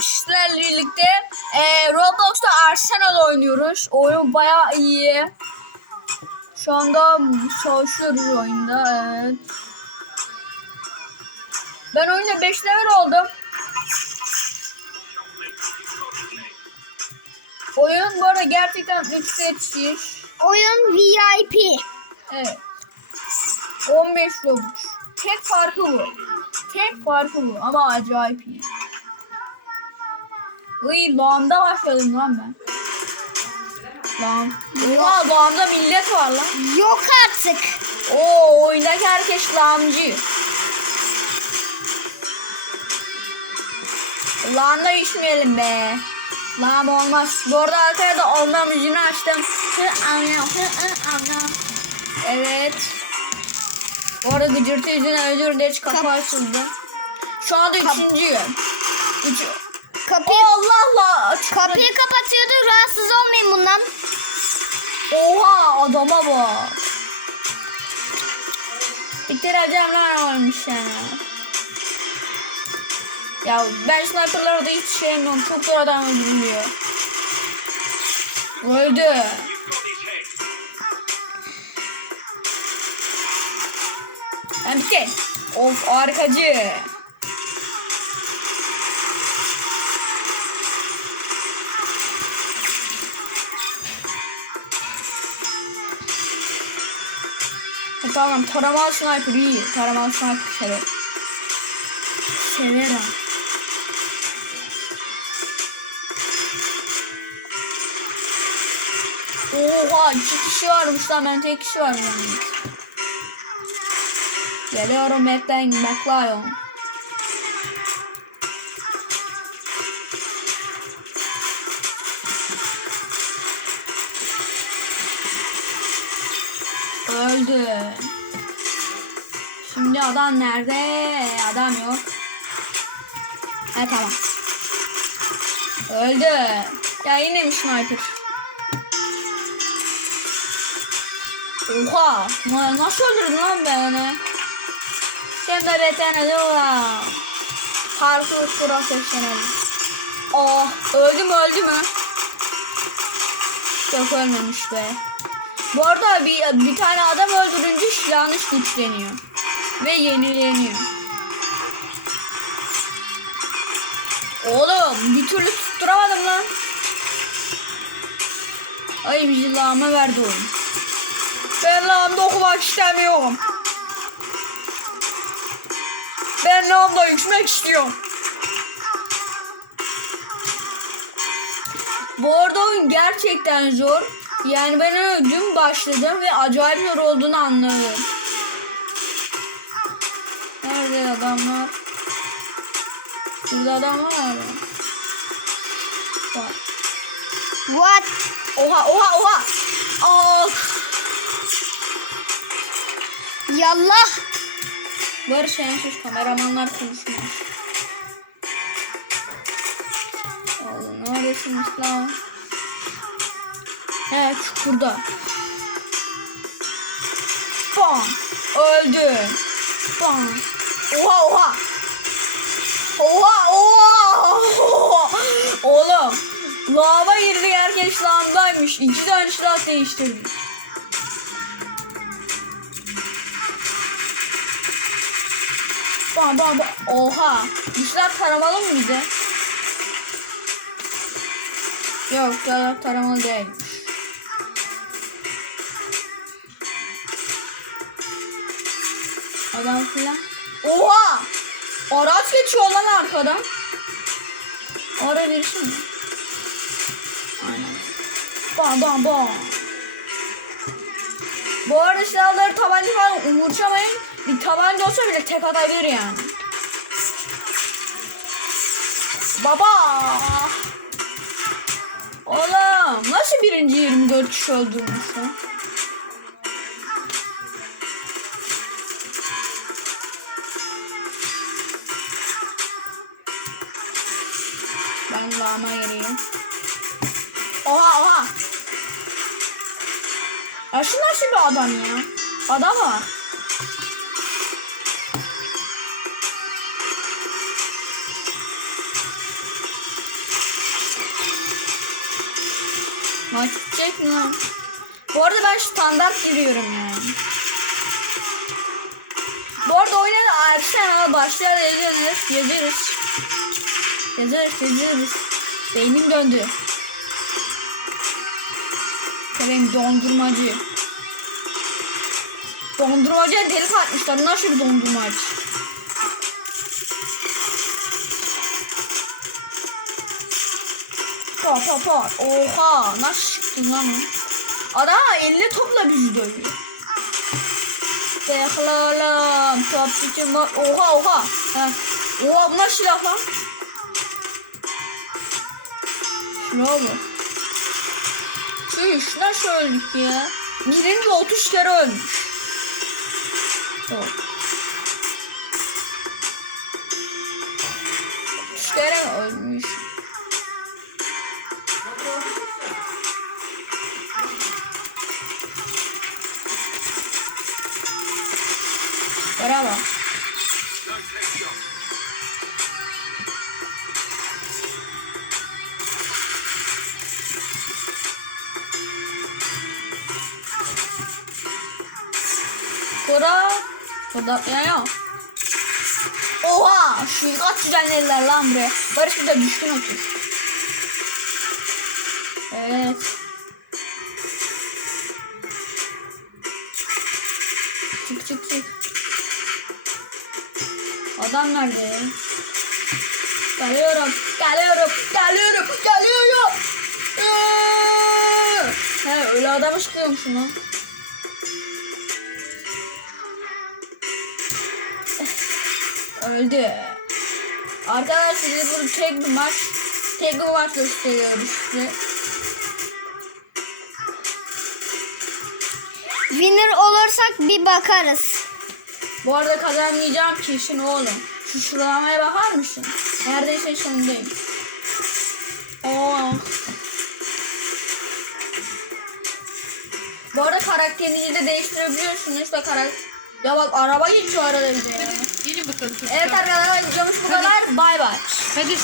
sizlerle birlikte e, Roblox'ta Arsenal oynuyoruz. Oyun bayağı iyi. Şu anda çalışıyoruz oyunda. Evet. Ben oyunda 5 level oldum. Oyun bu arada gerçekten yükseltiş. Oyun VIP. Evet. 15 Robux. Tek farkı bu. Tek farkı bu ama acayip iyi. Iy lağımda başladım lan ben. Lağım. Oha lağımda millet var lan. Yok artık. Oo oyundaki herkes lağımcı. Lağımda içmeyelim be. Lağım olmaz. Bu arada arkaya da olma müziğini açtım. Evet. Bu arada gıcırtı yüzünden özür dilerim kapı açıldı. Şu anda üçüncüyüm. Üç... Kapıyı, Allah Allah. kapıyı kapatıyordu. Rahatsız olmayın bundan. Oha adama bak. Bitireceğim lan olmuş ya. Ya ben sniperlarda hiç şey yapmıyorum. Çok zor adam öldürülüyor. Öldü. Ben bitti. Of arkacı. Tamam taramalı sniper iyi. Taramalı sniper severim. Severim. Oha iki kişi varmış lan ben tek kişi var yani. Geliyorum bekleyin bekliyorum. Öldü. Şimdi adam nerede? Adam yok. Ha tamam. Öldü. Ya yine mi sniper? Oha! Na- Nasıl öldürdün lan ben tane de var. Parkur profesyonel. Oh, öldü mü öldü mü? Yok ölmemiş be. Bu arada bir, bir tane adam öldürünce silahınız güçleniyor. Ve yenileniyor. Oğlum bir türlü tutturamadım lan. Ay lağma verdi oyun. Ben lağımda okumak istemiyorum. Ben lağımda yüksmek istiyorum. Bu arada oyun gerçekten zor. Yani ben öyle dün başladım ve acayip zor olduğunu anladım. Nerede adamlar? Burada adam var mı? Var. What? Oha oha oha. Of. Yallah. Barış sus kameramanlar konuşmuyor. Oğlum neredesiniz lan? He çukurda. Bam. Öldü. Bam. Oha oha. Oha oha. Oğlum. Lava girdi herkes lavdaymış. İki tane silah değiştirdi. Bam bam bam. Oha. İşler taramalı mı bize? Yok taraf taramalı değilmiş. Adam filan. Oha! Araç geçiyor lan arkadan. Ara birisi mi? Aynen. Bam bam bam. Bu arada silahları tabanca falan umursamayın. Bir tabanca olsa bile tek atabilir yani. Baba! Oğlum nasıl birinci 24 kişi öldürmüşsün? Ben lağma geleyim. Oha oha. Ya şu nasıl bir adam ya? Adam var. Maç gidecek mi? Bu arada ben standart giriyorum yani. Bu arada oyuna da Erksen ama başlar. Yazarız yazarız. Beynim döndü. Benim dondurmacı. Dondurmacıya delik atmışlar. Nasıl bir dondurmacı? Pa pa pa. Oha nasıl çıktın lan? Adam elle topla bizi dövüyor. Bekleyelim. Top için. Oha oha. Ha. Oha bu nasıl silah lan? Silah bu. Çüş nasıl öldük ya? Birinci 30 kere ölmüş. Yok. 30 kere ölmüş? Bravo. Burada ya yok. Oha! Şu kaç düzenlediler lan buraya. Barış bir de düşkün otur. Evet. Çık çık çık. Adam nerede? Geliyorum, geliyorum, geliyorum, geliyorum. Iıı! He öyle adamı çıkıyormuşum lan. Öldü. Arkadaşlar size bunu tek bir maç, tek bir maç gösteriyorum size. Winner olursak bir bakarız. Bu arada kazanmayacağım kesin oğlum. Şu şuralamaya bakar mısın? Neredeyse sondayım. Oh. Bu arada karakterinizi de değiştirebiliyorsunuz. İşte karakter... Ya bak araba geçiyor arada bir de. Gelin bakalım çocuklar. Evet arkadaşlar videomuz bu kadar. Bay bay. Hadi